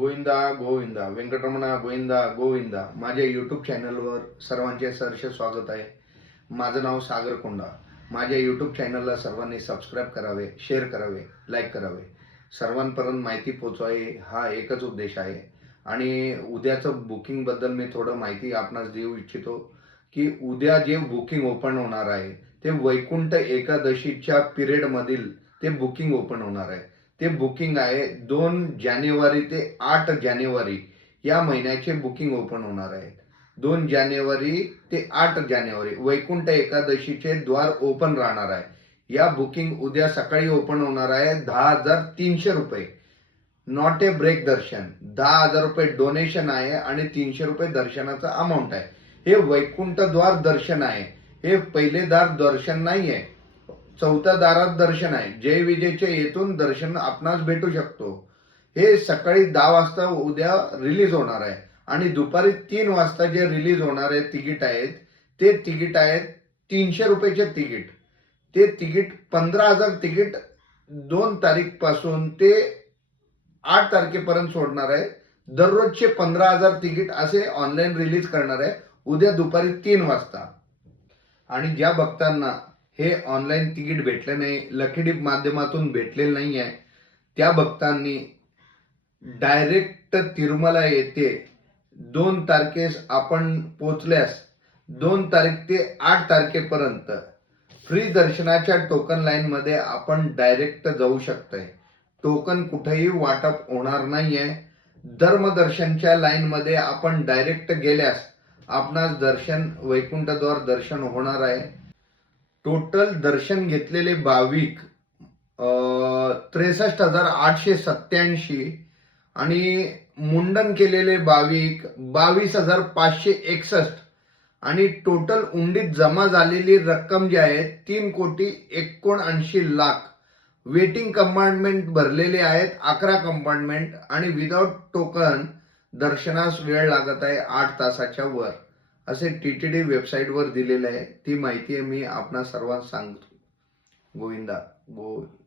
गोविंदा गोविंदा वेंकटरमणा गोविंदा गोविंदा. माझ्या यूट्यूब चॅनलवर सर्वांचे सहर्ष स्वागत आहे. माझं नाव सागर कोंडा. माझ्या यूट्यूब चॅनलला सर्वांनी सबस्क्राईब करावे, शेअर करावे, लाईक करावे. सर्वांपर्यंत माहिती पोचवावी हा एकच उद्देश आहे. आणि उद्याचं बुकिंगबद्दल मी थोडं माहिती आपणास देऊ इच्छितो की उद्या जे बुकिंग ओपन होणार आहे ते वैकुंठ एकादशीच्या पिरियडमधील ते बुकिंग ओपन होणार आहे. ते बुकिंग आहे 2 जानेवारी ते 8 जानेवारी या महिन्याचे बुकिंग ओपन होणार आहे. 2 जानेवारी ते 8 जानेवारी वैकुंठ एकादशीचे द्वार ओपन राहणार आहे. या बुकिंग उद्या सकाळी ओपन होणार आहे. 10,300 रुपये, नॉट ए ब्रेक दर्शन. 10,000 रुपये डोनेशन आहे आणि 300 रुपये दर्शनाचा अमाऊंट आहे. हे वैकुंठ द्वार दर्शन आहे. हे पहिले दार दर्शन नाही आहे, चौथ्या दारात दर्शन आहे. जय विजयचे येथून दर्शन आपणास भेटू शकतो. हे सकाळी 10 वाजता उद्या रिलीज होणार आहे आणि दुपारी 3 वाजता जे रिलीज होणारे तिकीट आहेत ते तिकीट आहेत 300 रुपयाचे तिकीट. ते तिकीट 15,000 तिकीट 2 तारीख पासून ते 8 तारखेपर्यंत सोडणार आहे. दररोजचे 15,000 तिकीट असे ऑनलाईन रिलीज करणार आहे उद्या दुपारी 3 वाजता. आणि ज्या भक्तांना हे ऑनलाईन तिकीट भेटले नाही, लकी डिप माध्यमातून भेटलेलं नाही आहे, त्या भक्तांनी डायरेक्ट तिरुमला येथे 2 तारखेस आपण पोचल्यास 2 तारीख ते 8 तारखेपर्यंत फ्री दर्शनाच्या टोकन लाईन मध्ये आपण डायरेक्ट जाऊ शकतोय. टोकन कुठेही वाटप होणार नाहीये. धर्मदर्शनच्या लाईन मध्ये आपण डायरेक्ट गेल्यास आपणास दर्शन वैकुंठद्वार दर्शन होणार आहे. टोटल दर्शन घेतलेले भाविक 63,887 आणि मुंडन केलेले भाविक 22,561 आणि टोटल उंडीत जमा झालेली रक्कम जी आहे 3,79,00,000. वेटिंग कंपार्टमेंट भरलेले आहेत 11 कंपार्टमेंट आणि विदाउट टोकन दर्शनास वेळ लागत आहे 8 तासाच्या वर असे TTD वेबसाईटवर दिलेले आहे. ती माहिती मी आपणा सर्वांना सांगतो. गोविंदा गोविंदा.